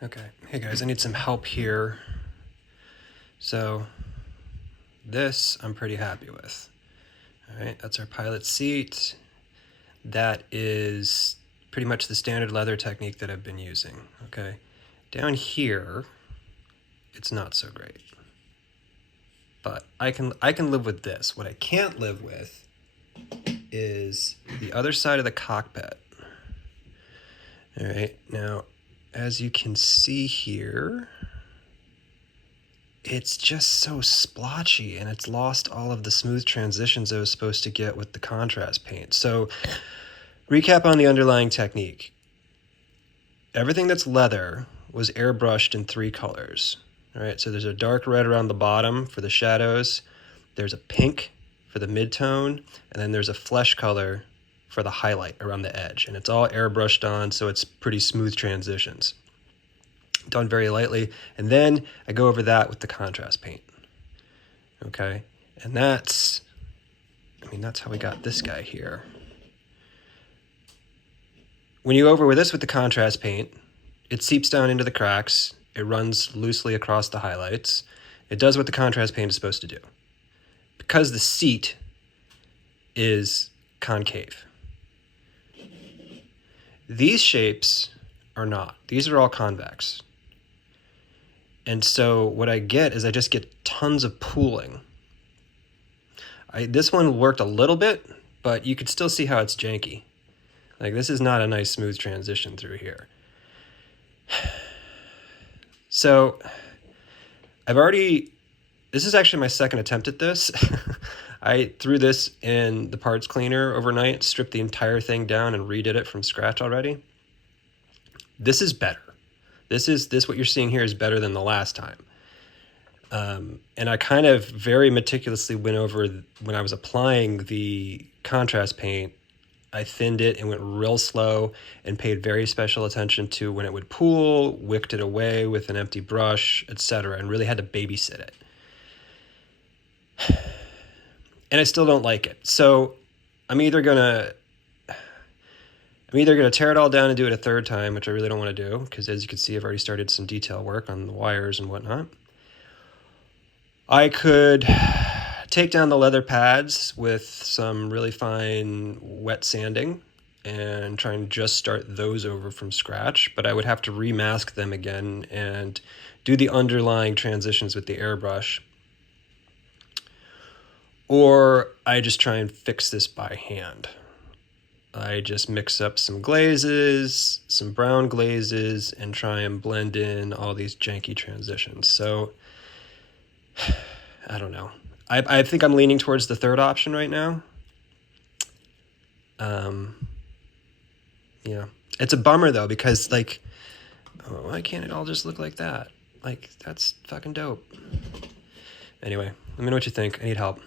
Okay, hey guys, I need some help here. So this I'm pretty happy with. All right, that's our pilot seat. That is pretty much the standard leather technique that I've been using, okay? Down here, it's not so great. But I can live with this. What I can't live with is the other side of the cockpit. All right, now, as you can see here, it's just so splotchy and it's lost all of the smooth transitions I was supposed to get with the contrast paint. So, recap on the underlying technique. Everything that's leather was airbrushed in 3 colors. All right, so there's a dark red around the bottom for the shadows, there's a pink for the midtone, and then there's a flesh color for the highlight around the edge. And it's all airbrushed on, so it's pretty smooth transitions. Done very lightly. And then I go over that with the contrast paint. Okay, and that's how we got this guy here. When you go over with this with the contrast paint, it seeps down into the cracks, it runs loosely across the highlights. It does what the contrast paint is supposed to do. Because the seat is concave. These shapes are not. These are all convex. And so what I get is I just get tons of pooling. This one worked a little bit, but you could still see how it's janky. Like, this is not a nice smooth transition through here. So this is actually my second attempt at this. I threw this in the parts cleaner overnight, stripped the entire thing down and redid it from scratch already. This is better. What you're seeing here is better than the last time. And I kind of very meticulously went over, when I was applying the contrast paint, I thinned it and went real slow and paid very special attention to when it would pool, wicked it away with an empty brush, etc., and really had to babysit it. And I still don't like it. So I'm either gonna tear it all down and do it a third time, which I really don't want to do, because as you can see, I've already started some detail work on the wires and whatnot. I could take down the leather pads with some really fine wet sanding and try and just start those over from scratch, but I would have to remask them again and do the underlying transitions with the airbrush. Or I just try and fix this by hand. I just mix up some glazes, some brown glazes, and try and blend in all these janky transitions. So, I don't know. I think I'm leaning towards the third option right now. Yeah. It's a bummer, though, because, like, why can't it all just look like that? Like, that's fucking dope. Anyway, let me know what you think. I need help.